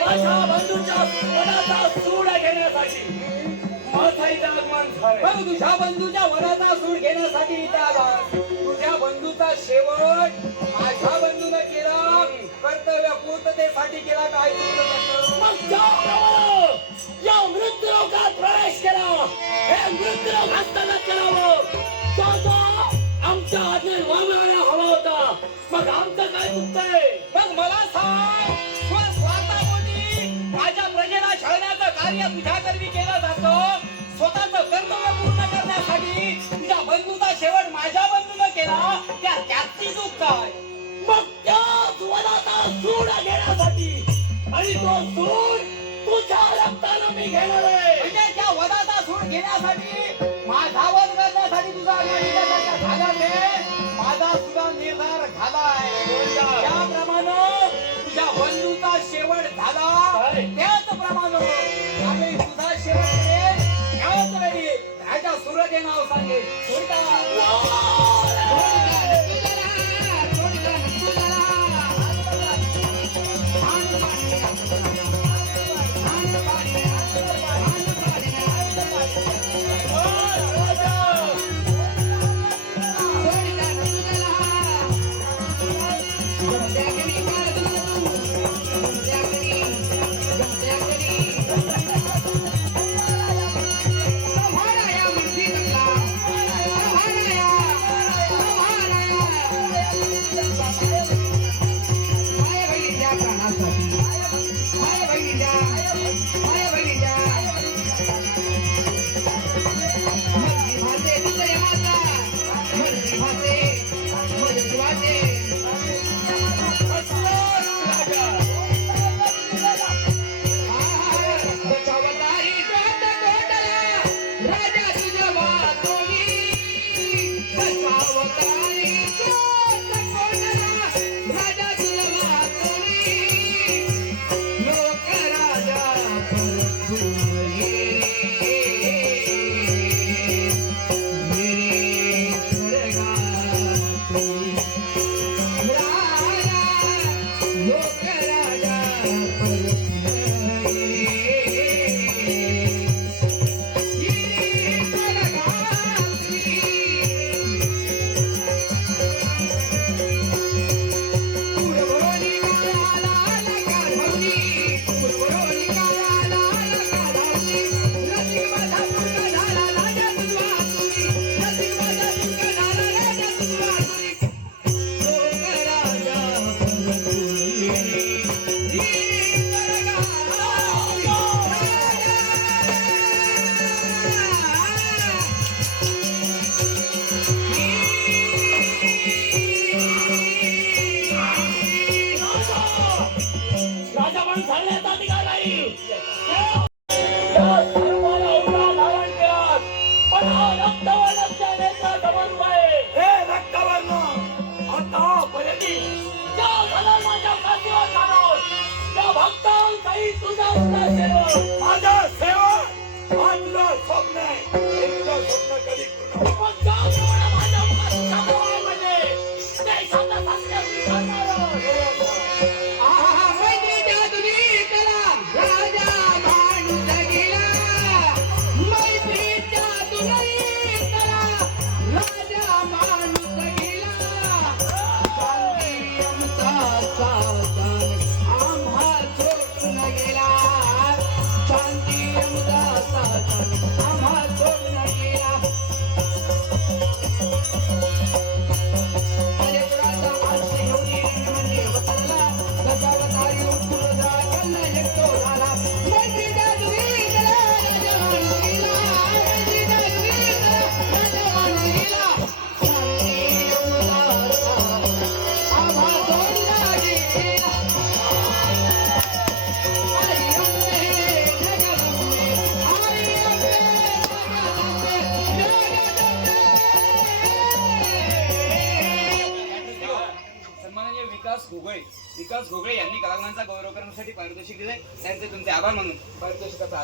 माझ्या बंधूच्या मनाचा सूड घेण्यासाठी. इथं आगमन तुझ्या बंधूच्या वराचा सूड घेण्यासाठी इथं आला. तुझ्या बंधूचा शेवट माझ्या बंधूने केला. कर्तव्य पूर्ततेसाठी केला काय? मग आमचं काय चुकतंय? मग मला सांग. स्वार्थापोटी माझ्या प्रजेला छळण्याचं कार्य तुझ्याकरवी केलं जातं. स्वतःचं कर्तव्य पूर्ण करण्यासाठी तुझ्या बंधूचा शेवट माझ्या बंधूने केला. त्या त्याची चूक काय? मग त्या वनाचा सूड घेण्यासाठी आणि तो सूड तुझ्या रक्तानं मी घेणार आहे. म्हणजे त्या वदाचा सूड घेण्यासाठी माझा वध करण्यासाठी तुझा तुझा उद्धार केलं. माझा सेवा हा तुझं स्वप्न आहे हे तुझं स्वप्न कधी पूर्ण होईल. मग त्याप्रमाणे माझ्या আমার চন্দ্র घोगळे विकास घोगळे यांनी कलाकारांचा गौरव करण्यासाठी पारितोषिक दिले त्यांचे तुमचे आभार मानून. पारितोषिकाचा